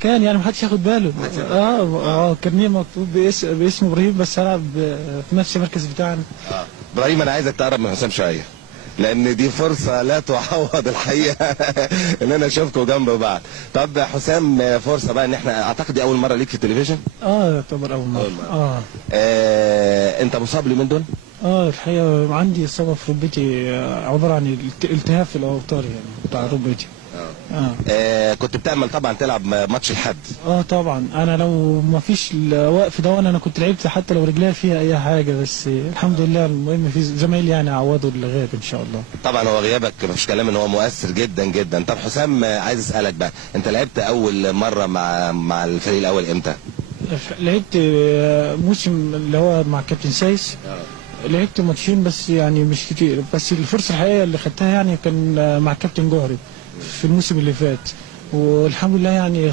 كان يعني محدش ياخد باله. كارنيه مكتوب باسم ابراهيم، بس هلعب في نفس المركز بتاعنا. ابراهيم انا عايزك تقرب من حسام شويه، لان دي فرصه لا تعوض الحقيقه ان انا اشوفكم جنب بعض. طب حسام، فرصه بقى ان احنا، اعتقد دي اول مره ليك في التلفزيون. يعتبر اول مره. انت مصاب اليومين دول؟ الحقيقه عندي اصابه في ركبتي، عباره عن التهاب في الاوتار يعني بتاع ركبتي. كنت بتعمل طبعا تلعب ماتش الحد. طبعا انا لو ما فيش الوقف ده انا كنت لعبت حتى لو رجليها فيها اي حاجه، بس الحمد لله. المهم في زمايلي يعني عوضوا اللي غاب ان شاء الله. طبعا هو غيابك مفيش كلام ان هو مؤثر جدا جدا. طب حسام، عايز اسالك بقى، انت لعبت اول مره مع الفريق الاول امتى؟ لعبت موسم اللي هو مع كابتن سايس. لعبت ماتشين بس يعني مش كتير، بس الفرصه الحقيقيه اللي خدتها يعني كان مع كابتن جوهري في الموسم اللي فات، والحمد لله يعني